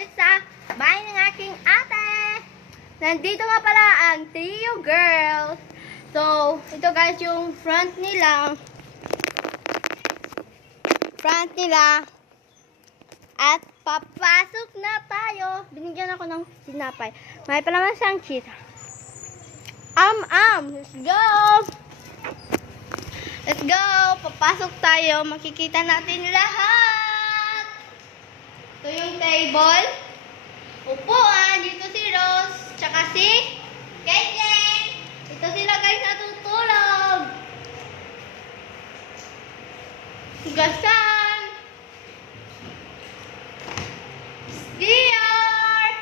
dahil sa bahay ng aking ate. Nandito nga pala ang Trio Girls. So, ito guys yung front nila. At papasok na tayo. Binigyan ako ng sinapay. May pa naman siyang cheese. Let's go! Let's go! Papasok tayo. Makikita natin lahat. Ito yung table. Upuan. Dito si Rose. Tsaka si Caitlyn. Ito sila guys natutulog. Gasan. Stier.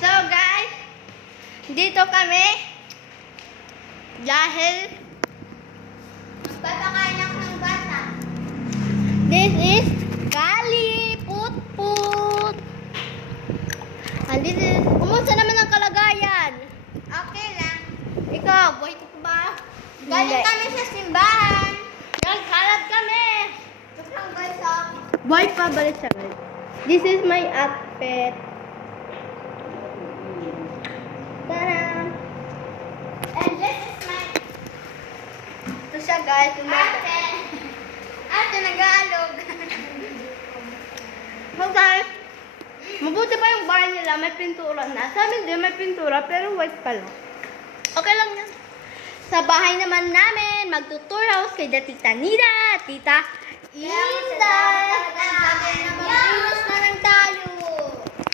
So guys, dito kami dahil magpapakain ako ng bata. This is Kali Put-Put. And this is, kumusta naman ang kalagayan? Okay lang. Ikaw, buhay ko ba? Galing kami sa simbahan. Nagkalat kami. Ito lang guys ah. Buhay pa, balik siya guys. This is my outfit. Ta-da! And this is my... Ito siya guys. Ate, nag-aalog. So guys, mabuti pa yung bahay nila, may pintura na. Sa amin din may pintura, pero white pa lang. Okay lang yan. Sa bahay naman namin, magtutour house kay Tita Nida, Tita Ida. Mag-iwas na lang tayo.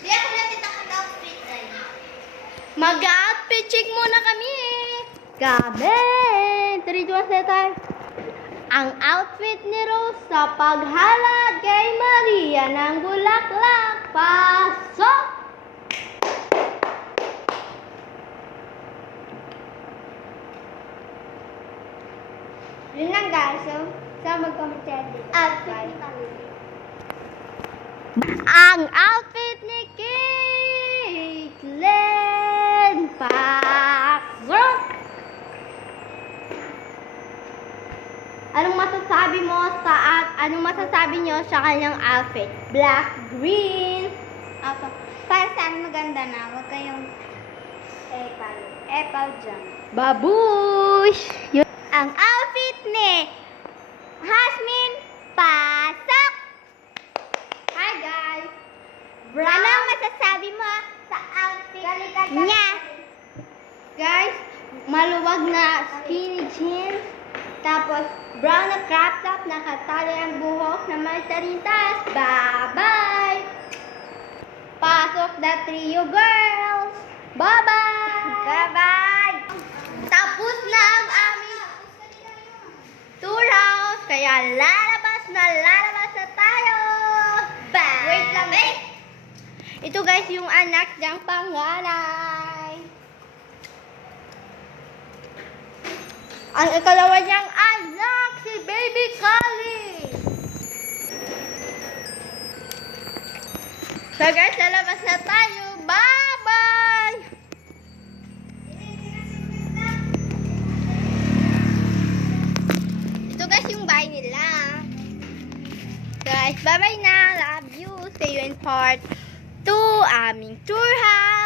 Di ako na tita mag-outfit tayo. Mag-outfit check muna kami. Gabi. 3, 2, 1, tayo. Ang outfit ni Rose sa paghalad kay Maria ng bulaklak. Pasok! Yun lang guys. So, magkomment outfit ni Maria. Ang outfit ni Caitlyn. Pasok! Anong masasabi niyo sa kanyang outfit? Black, green. Para sa akin maganda na. Huwag kayong apple dyan. Babush! Ang outfit ni Hasmin. Pasok! Hi guys! Anong masasabi mo sa outfit niya? Guys, maluwag na skinny jeans. Tapos, brown na crop top, nakatali ang buhok na may tarintas. Bye-bye! Pasok na Trio Girls! Bye-bye! Bye-bye! Tapos na ang aming tour house, kaya lalabas na tayo! Bye! Wait lang, Ito guys, yung anak niyang panganay. Ang ikalawa niyang anak, si Baby Kali. So guys, lalabas na tayo. Bye-bye! Ito guys, yung bahay nila. Guys, bye-bye na. Love you. See you in part 2 aming tour house.